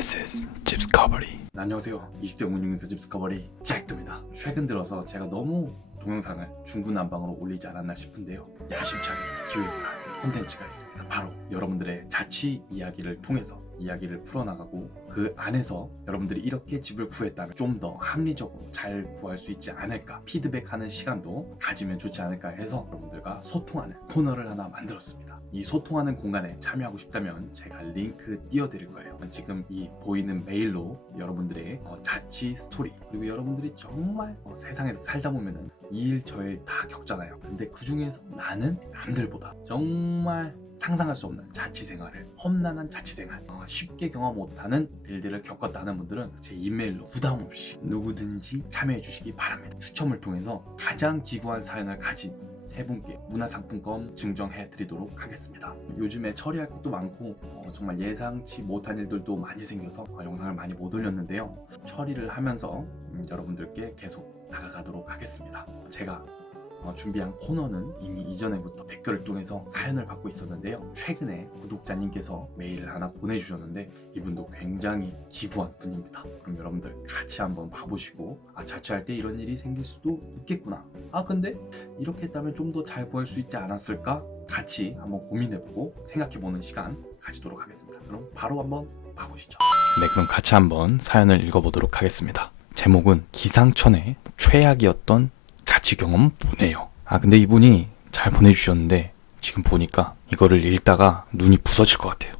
This is 집스커버리. 안녕하세요. 20대 운용인사 집스커버리 잭도입니다. 최근 들어서 제가 너무 동영상을 중구난방으로 올리지 않았나 싶은데요. 야심차게 기획한 콘텐츠가 있습니다. 바로 여러분들의 자취 이야기를 통해서 이야기를 풀어나가고 그 안에서 여러분들이 이렇게 집을 구했다면 좀 더 합리적으로 잘 구할 수 있지 않을까, 피드백하는 시간도 가지면 좋지 않을까 해서 여러분들과 소통하는 코너를 하나 만들었습니다. 이 소통하는 공간에 참여하고 싶다면 제가 링크 띄워드릴 거예요. 지금 이 보이는 메일로 여러분들의 자취 스토리, 그리고 여러분들이 정말 세상에서 살다 보면은 이 일 저 일 다 겪잖아요. 근데 그 중에서 나는 남들보다 정말 상상할 수 없는 자취생활을, 험난한 자취생활, 쉽게 경험 못하는 일들을 겪었다는 분들은 제 이메일로 부담 없이 누구든지 참여해 주시기 바랍니다. 추첨을 통해서 가장 기구한 사연을 가진 세 분께 문화상품권 증정해 드리도록 하겠습니다. 요즘에 처리할 것도 많고 정말 예상치 못한 일들도 많이 생겨서 영상을 많이 못 올렸는데요. 처리를 하면서 여러분들께 계속 다가가도록 하겠습니다. 제가 준비한 코너는 이미 이전에부터 댓글을 통해서 사연을 받고 있었는데요. 최근에 구독자님께서 메일을 하나 보내주셨는데 이분도 굉장히 기구한 분입니다. 그럼 여러분들 같이 한번 봐보시고 자취할 때 이런 일이 생길 수도 있겠구나, 근데 이렇게 했다면 좀 더 잘 구할 수 있지 않았을까, 같이 한번 고민해보고 생각해보는 시간 가지도록 하겠습니다. 그럼 바로 한번 봐보시죠. 네, 그럼 같이 한번 사연을 읽어보도록 하겠습니다. 제목은 기상천외 최악이었던 자취 경험 보내요. 근데 이분이 잘 보내주셨는데 지금 보니까 이거를 읽다가 눈이 부서질 것 같아요.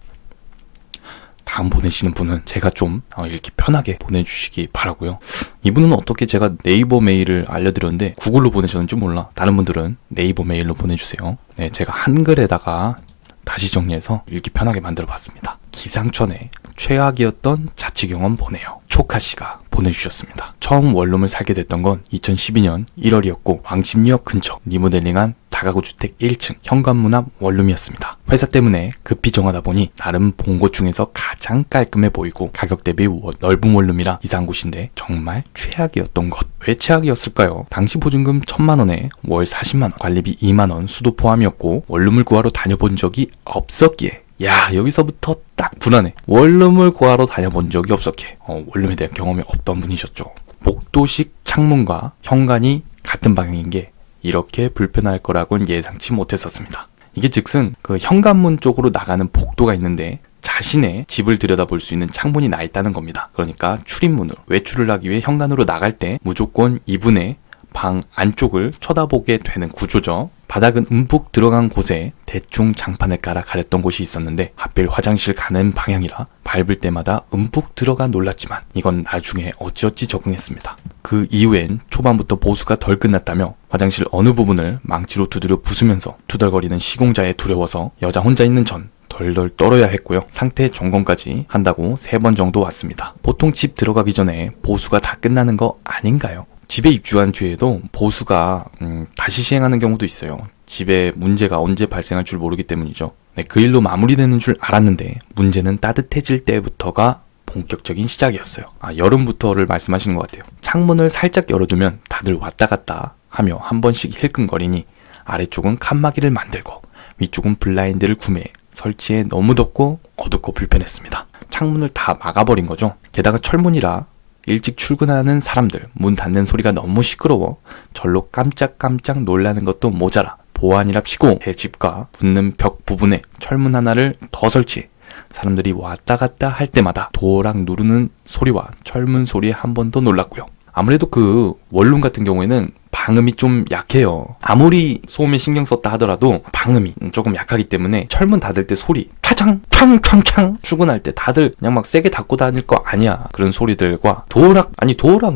다음 보내시는 분은 제가 좀 읽기 편하게 보내주시기 바라고요. 이분은 어떻게, 제가 네이버 메일을 알려드렸는데 구글로 보내셨는지 몰라. 다른 분들은 네이버 메일로 보내주세요. 네, 제가 한글에다가 다시 정리해서 읽기 편하게 만들어 봤습니다. 기상천외 최악이었던 자취 경험 보내요. 초카씨가 보내주셨습니다. 처음 원룸을 살게 됐던 건 2012년 1월이었고 왕십리역 근처 리모델링한 다가구 주택 1층 현관문 앞 원룸이었습니다. 회사 때문에 급히 정하다 보니 나름 본 곳 중에서 가장 깔끔해 보이고 가격 대비 넓은 원룸이라 이사한 곳인데 정말 최악이었던 것. 왜 최악이었을까요? 당시 보증금 1,000만원에 월 40만원, 관리비 2만원 수도 포함이었고 원룸을 구하러 다녀본 적이 없었기에, 야, 여기서부터 딱 불안해. 원룸을 구하러 다녀본 적이 없었기에 원룸에 대한 경험이 없던 분이셨죠. 복도식 창문과 현관이 같은 방향인 게 이렇게 불편할 거라고는 예상치 못했었습니다. 이게 즉슨 그 현관문 쪽으로 나가는 복도가 있는데 자신의 집을 들여다볼 수 있는 창문이 나 있다는 겁니다. 그러니까 출입문으로, 외출을 하기 위해 현관으로 나갈 때 무조건 이분의 방 안쪽을 쳐다보게 되는 구조죠. 바닥은 움푹 들어간 곳에 대충 장판을 깔아 가렸던 곳이 있었는데 하필 화장실 가는 방향이라 밟을 때마다 움푹 들어가 놀랐지만 이건 나중에 어찌어찌 적응했습니다. 그 이후엔 초반부터 보수가 덜 끝났다며 화장실 어느 부분을 망치로 두드려 부수면서 투덜거리는 시공자에 두려워서 여자 혼자 있는 전 덜덜 떨어야 했고요. 상태 점검까지 한다고 3번 정도 왔습니다. 보통 집 들어가기 전에 보수가 다 끝나는 거 아닌가요? 집에 입주한 뒤에도 보수가 다시 시행하는 경우도 있어요. 집에 문제가 언제 발생할 줄 모르기 때문이죠. 네, 그 일로 마무리되는 줄 알았는데 문제는 따뜻해질 때부터가 본격적인 시작이었어요. 여름부터를 말씀하시는 것 같아요. 창문을 살짝 열어두면 다들 왔다 갔다 하며 한 번씩 힐끔거리니 아래쪽은 칸막이를 만들고 위쪽은 블라인드를 구매해 설치해 너무 덥고 어둡고 불편했습니다. 창문을 다 막아버린 거죠. 게다가 철문이라 일찍 출근하는 사람들 문 닫는 소리가 너무 시끄러워 절로 깜짝깜짝 놀라는 것도 모자라 보안이랍시고 제 집과 붙는 벽 부분에 철문 하나를 더 설치해 사람들이 왔다 갔다 할 때마다 도어락 누르는 소리와 철문 소리에 한 번 더 놀랐고요. 아무래도 그 원룸 같은 경우에는 방음이 좀 약해요. 아무리 소음에 신경 썼다 하더라도 방음이 조금 약하기 때문에 철문 닫을 때 소리 차창 창창창, 출근할 때 다들 그냥 막 세게 닫고 다닐 거 아니야. 그런 소리들과 도어락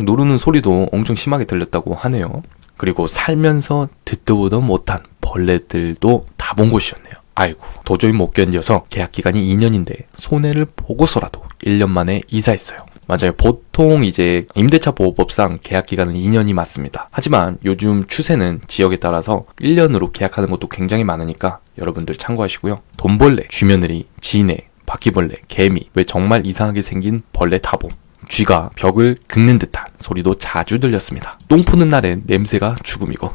누르는 소리도 엄청 심하게 들렸다고 하네요. 그리고 살면서 듣도 보도 못한 벌레들도 다 본 곳이었네요. 아이고, 도저히 못 견뎌서 계약 기간이 2년인데 손해를 보고서라도 1년 만에 이사했어요. 맞아요. 보통 이제 임대차 보호법상 계약 기간은 2년이 맞습니다. 하지만 요즘 추세는 지역에 따라서 1년으로 계약하는 것도 굉장히 많으니까 여러분들 참고하시고요. 돈벌레, 쥐며느리, 지네, 바퀴벌레, 개미, 왜 정말 이상하게 생긴 벌레 다봄, 쥐가 벽을 긁는 듯한 소리도 자주 들렸습니다. 똥 푸는 날엔 냄새가 죽음이고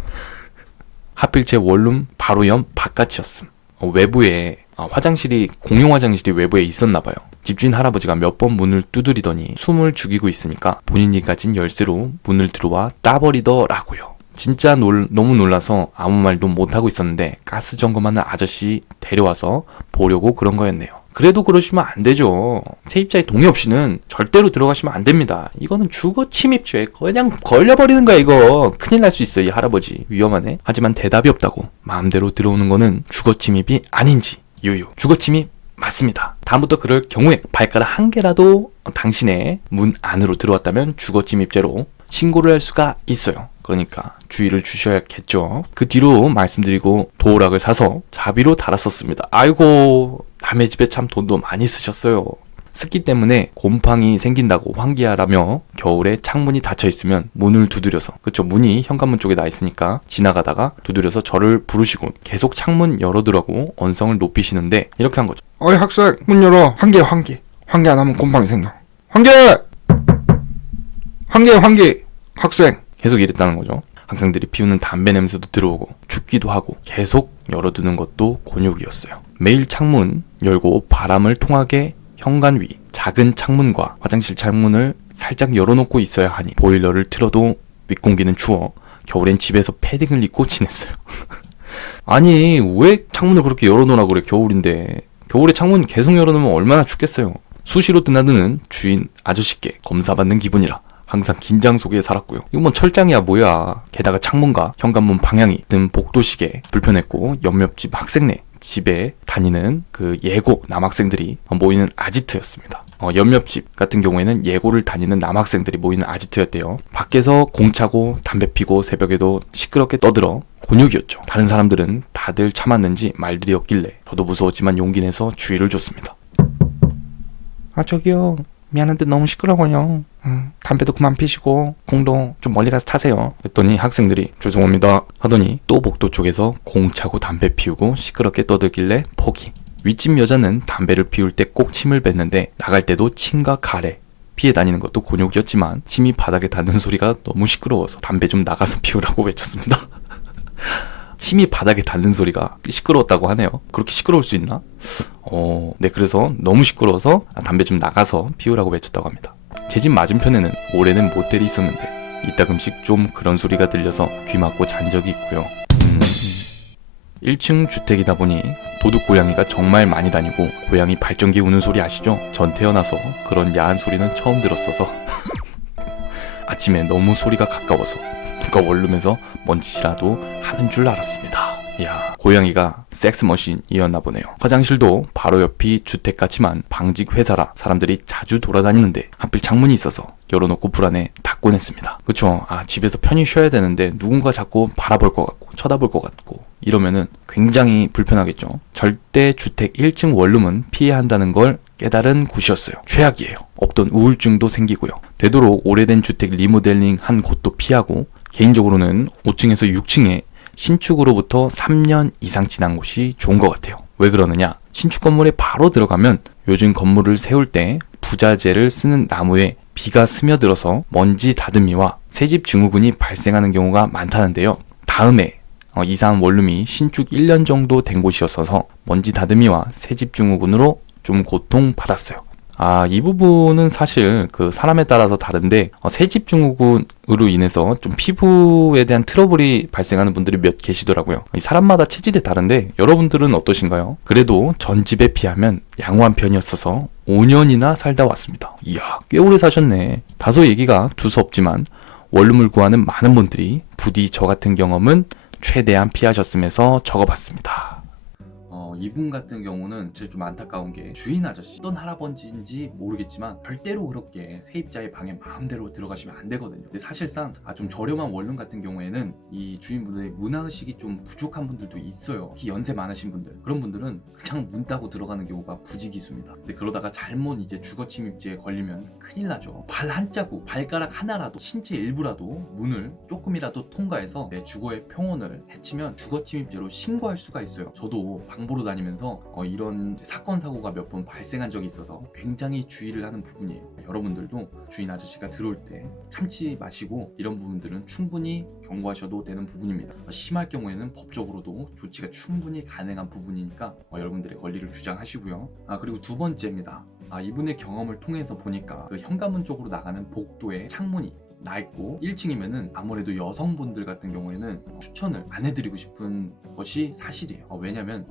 하필 제 원룸 바로 옆 바깥이었음. 외부에 화장실이, 공용 화장실이 외부에 있었나봐요. 집주인 할아버지가 몇 번 문을 두드리더니 숨을 죽이고 있으니까 본인이 가진 열쇠로 문을 들어와 따버리더라고요. 진짜 너무 놀라서 아무 말도 못하고 있었는데 가스 점검하는 아저씨 데려와서 보려고 그런 거였네요. 그래도 그러시면 안 되죠. 세입자의 동의 없이는 절대로 들어가시면 안 됩니다. 이거는 주거 침입죄. 그냥 걸려버리는 거야 이거. 큰일 날 수 있어 이 할아버지. 위험하네. 하지만 대답이 없다고 마음대로 들어오는 거는 주거 침입이 아닌지 유유. 주거 침입 맞습니다. 다음부터 그럴 경우에 발가락 한 개라도 당신의 문 안으로 들어왔다면 주거 침입죄로 신고를 할 수가 있어요. 그러니까 주의를 주셔야겠죠. 그 뒤로 말씀드리고 도어락을 사서 자비로 달았었습니다. 아이고 남의 집에 참 돈도 많이 쓰셨어요. 습기 때문에 곰팡이 생긴다고 환기하라며 겨울에 창문이 닫혀 있으면 문을 두드려서, 그쵸, 문이 현관문 쪽에 나 있으니까 지나가다가 두드려서 저를 부르시고 계속 창문 열어두라고 언성을 높이시는데 이렇게 한 거죠. 어이 학생 문 열어. 환기 안 하면 곰팡이 생겨. 환기 학생 계속 이랬다는 거죠. 학생들이 피우는 담배 냄새도 들어오고 춥기도 하고 계속 열어두는 것도 곤욕이었어요. 매일 창문 열고 바람을 통하게 현관 위 작은 창문과 화장실 창문을 살짝 열어놓고 있어야 하니 보일러를 틀어도 윗공기는 추워 겨울엔 집에서 패딩을 입고 지냈어요. 아니 왜 창문을 그렇게 열어놓으라고 그래. 겨울인데. 겨울에 창문 계속 열어놓으면 얼마나 춥겠어요. 수시로 드나드는 주인 아저씨께 검사받는 기분이라 항상 긴장 속에 살았고요. 이거 뭐 철장이야 뭐야. 게다가 창문과 현관문 방향이 든 복도시계 불편했고 옆집 학생네 집에 다니는 그 예고 남학생들이 모이는 아지트였습니다. 옆집 같은 경우에는 예고를 다니는 남학생들이 모이는 아지트였대요. 밖에서 공 차고 담배 피고 새벽에도 시끄럽게 떠들어 곤욕이었죠. 다른 사람들은 다들 참았는지 말들이 없길래 저도 무서웠지만 용기 내서 주의를 줬습니다. 아 저기요 미안한데 너무 시끄러워요. 담배도 그만 피시고 공도 좀 멀리 가서 차세요. 그랬더니 학생들이 죄송합니다 하더니 또 복도 쪽에서 공 차고 담배 피우고 시끄럽게 떠들길래 포기. 윗집 여자는 담배를 피울 때 꼭 침을 뱉는데 나갈 때도 침과 가래 피해 다니는 것도 곤욕이었지만 침이 바닥에 닿는 소리가 너무 시끄러워서 담배 좀 나가서 피우라고 외쳤습니다. 침이 바닥에 닿는 소리가 시끄러웠다고 하네요. 그렇게 시끄러울 수 있나? 네, 그래서 너무 시끄러워서 담배 좀 나가서 피우라고 외쳤다고 합니다. 제 집 맞은편에는 올해는 모텔이 있었는데 이따금씩 좀 그런 소리가 들려서 귀 막고 잔 적이 있고요. 1층 주택이다 보니 도둑 고양이가 정말 많이 다니고 고양이 발전기 우는 소리 아시죠? 전 태어나서 그런 야한 소리는 처음 들었어서 아침에 너무 소리가 가까워서 누가 원룸에서 먼지라도 하는 줄 알았습니다. 이야, 고양이가 섹스머신이었나 보네요. 화장실도 바로 옆이 주택 같지만 방직 회사라 사람들이 자주 돌아다니는데 하필 창문이 있어서 열어놓고 불안해 닫곤 했습니다. 그쵸? 집에서 편히 쉬어야 되는데 누군가 자꾸 바라볼 것 같고 쳐다볼 것 같고 이러면은 굉장히 불편하겠죠. 절대 주택 1층 원룸은 피해야 한다는 걸 깨달은 곳이었어요. 최악이에요. 없던 우울증도 생기고요. 되도록 오래된 주택 리모델링 한 곳도 피하고 개인적으로는 5층에서 6층에 신축으로부터 3년 이상 지난 곳이 좋은 것 같아요. 왜 그러느냐? 신축 건물에 바로 들어가면 요즘 건물을 세울 때 부자재를 쓰는 나무에 비가 스며들어서 먼지 다듬이와 새집 증후군이 발생하는 경우가 많다는데요. 다음에 이사한 원룸이 신축 1년 정도 된 곳이었어서 먼지 다듬이와 새집 증후군으로 좀 고통받았어요. 이 부분은 사실 그 사람에 따라서 다른데 새집 증후군으로 인해서 좀 피부에 대한 트러블이 발생하는 분들이 몇 계시더라고요. 이 사람마다 체질이 다른데 여러분들은 어떠신가요? 그래도 전 집에 비하면 양호한 편이었어서 5년이나 살다 왔습니다. 이야, 꽤 오래 사셨네. 다소 얘기가 두서없지만 원룸을 구하는 많은 분들이 부디 저 같은 경험은 최대한 피하셨으면서 적어봤습니다. 이분 같은 경우는 제일 좀 안타까운 게 주인 아저씨 어떤 할아버지인지 모르겠지만 절대로 그렇게 세입자의 방에 마음대로 들어가시면 안 되거든요. 근데 사실상 좀 저렴한 원룸 같은 경우에는 이 주인분들의 문화의식이 좀 부족한 분들도 있어요. 특히 연세 많으신 분들, 그런 분들은 그냥 문 따고 들어가는 경우가 부지기수입니다. 근데 그러다가 잘못 이제 주거침입죄에 걸리면 큰일 나죠. 발 한 자국, 발가락 하나라도, 신체 일부라도 문을 조금이라도 통과해서 내 주거의 평온을 해치면 주거침입죄로 신고할 수가 있어요. 저도 방보로 다니면서 이런 사건 사고가 몇 번 발생한 적이 있어서 굉장히 주의를 하는 부분이에요. 여러분들도 주인 아저씨가 들어올 때 참지 마시고 이런 부분들은 충분히 경고하셔도 되는 부분입니다. 심할 경우에는 법적으로도 조치가 충분히 가능한 부분이니까 여러분들의 권리를 주장하시고요. 그리고 두 번째입니다. 이분의 경험을 통해서 보니까 그 현관문 쪽으로 나가는 복도에 창문이 나 있고 1층이면은 아무래도 여성분들 같은 경우에는 추천을 안 해드리고 싶은 것이 사실이에요. 왜냐면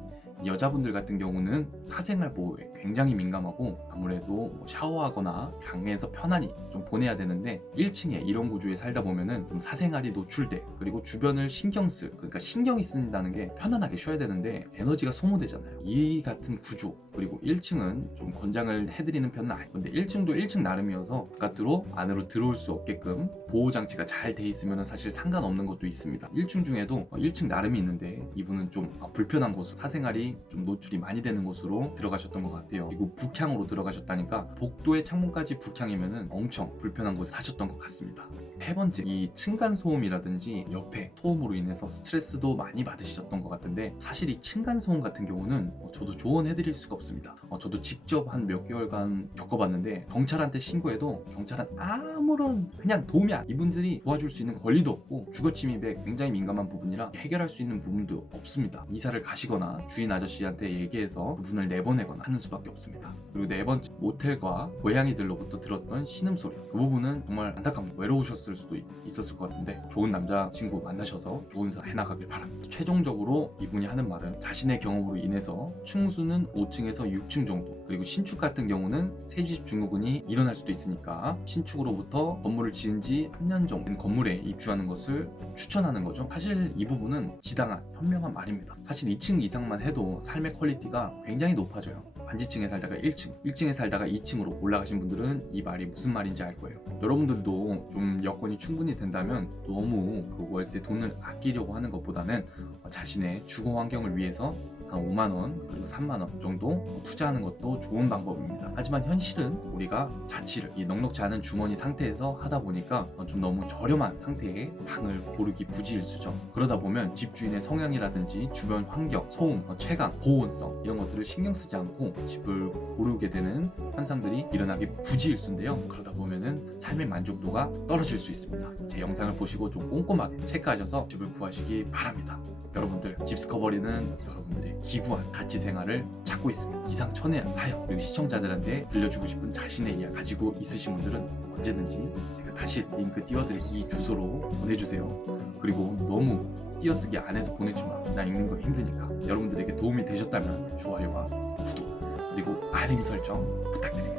여자분들 같은 경우는 사생활 보호에 굉장히 민감하고 아무래도 뭐 샤워하거나 방에서 편안히 좀 보내야 되는데 1층에 이런 구조에 살다 보면은 좀 사생활이 노출돼. 그리고 주변을 그러니까 신경이 쓰인다는 게 편안하게 쉬어야 되는데 에너지가 소모되잖아요. 이 같은 구조, 그리고 1층은 좀 권장을 해드리는 편은 아니에요. 근데 1층도 1층 나름이어서 바깥으로 안으로 들어올 수 없게끔 보호장치가 잘 돼 있으면 사실 상관없는 것도 있습니다. 1층 중에도 1층 나름이 있는데 이분은 좀 불편한 곳으로, 사생활이 좀 노출이 많이 되는 곳으로 들어가셨던 것 같아요. 그리고 북향으로 들어가셨다니까 복도의 창문까지 북향이면은 엄청 불편한 곳에 사셨던 것 같습니다. 세 번째, 이 층간소음이라든지 옆에 소음으로 인해서 스트레스도 많이 받으셨던 것 같은데, 사실 이 층간소음 같은 경우는 저도 조언해드릴 수가 없습니다. 저도 직접 한 몇 개월간 겪어봤는데 경찰한테 신고해도 경찰은 아무런 그냥 도움이 이분들이 도와줄 수 있는 권리도 없고 주거침입에 굉장히 민감한 부분이라 해결할 수 있는 부분도 없습니다. 이사를 가시거나 주인 아저씨한테 얘기해서 그분을 내보내거나 하는 수밖에 없습니다. 그리고 네 번째, 모텔과 고양이들로부터 들었던 신음소리, 그 부분은 정말 안타깝습니다. 외로우셨을 수도 있었을 것 같은데 좋은 남자친구 만나셔서 좋은 사람 해나가길 바랍니다. 최종적으로 이분이 하는 말은 자신의 경험으로 인해서 층수는 5층에서 6층 정도, 그리고 신축 같은 경우는 세집 증후군이 일어날 수도 있으니까 신축으로부터 건물을 지은 지 3년 정도 된 건물에 입주하는 것을 추천하는 거죠. 사실 이 부분은 지당한 현명한 말입니다. 사실 2층 이상만 해도 삶의 퀄리티가 굉장히 높아져요. 반지층에 살다가 1층, 1층에 살다가 2층으로 올라가신 분들은 이 말이 무슨 말인지 알 거예요. 여러분들도 좀 여건이 충분히 된다면 너무 그 월세 돈을 아끼려고 하는 것보다는 자신의 주거 환경을 위해서 한 5만원 그리고 3만원 정도 투자하는 것도 좋은 방법입니다. 하지만 현실은 우리가 자취를 이 넉넉지 않은 주머니 상태에서 하다 보니까 좀 너무 저렴한 상태의 방을 고르기 부지일수죠. 그러다 보면 집주인의 성향이라든지 주변 환경, 소음, 채광, 보온성 이런 것들을 신경 쓰지 않고 집을 고르게 되는 현상들이 일어나기 부지일수인데요. 그러다 보면은 삶의 만족도가 떨어질 수 있습니다. 제 영상을 보시고 좀 꼼꼼하게 체크하셔서 집을 구하시기 바랍니다. 여러분들, 집스커버리는 여러분들의 기구한 자취 생활을 찾고 있습니다. 기상천외한 사연, 그리고 시청자들한테 들려주고 싶은 자신의 이야기 가지고 있으신 분들은 언제든지 제가 다시 링크 띄워드릴 이 주소로 보내주세요. 그리고 너무 띄어쓰기 안 해서 보내지 마. 나 읽는 거 힘드니까. 여러분들에게 도움이 되셨다면 좋아요와 구독, 그리고 알림 설정 부탁드립니다.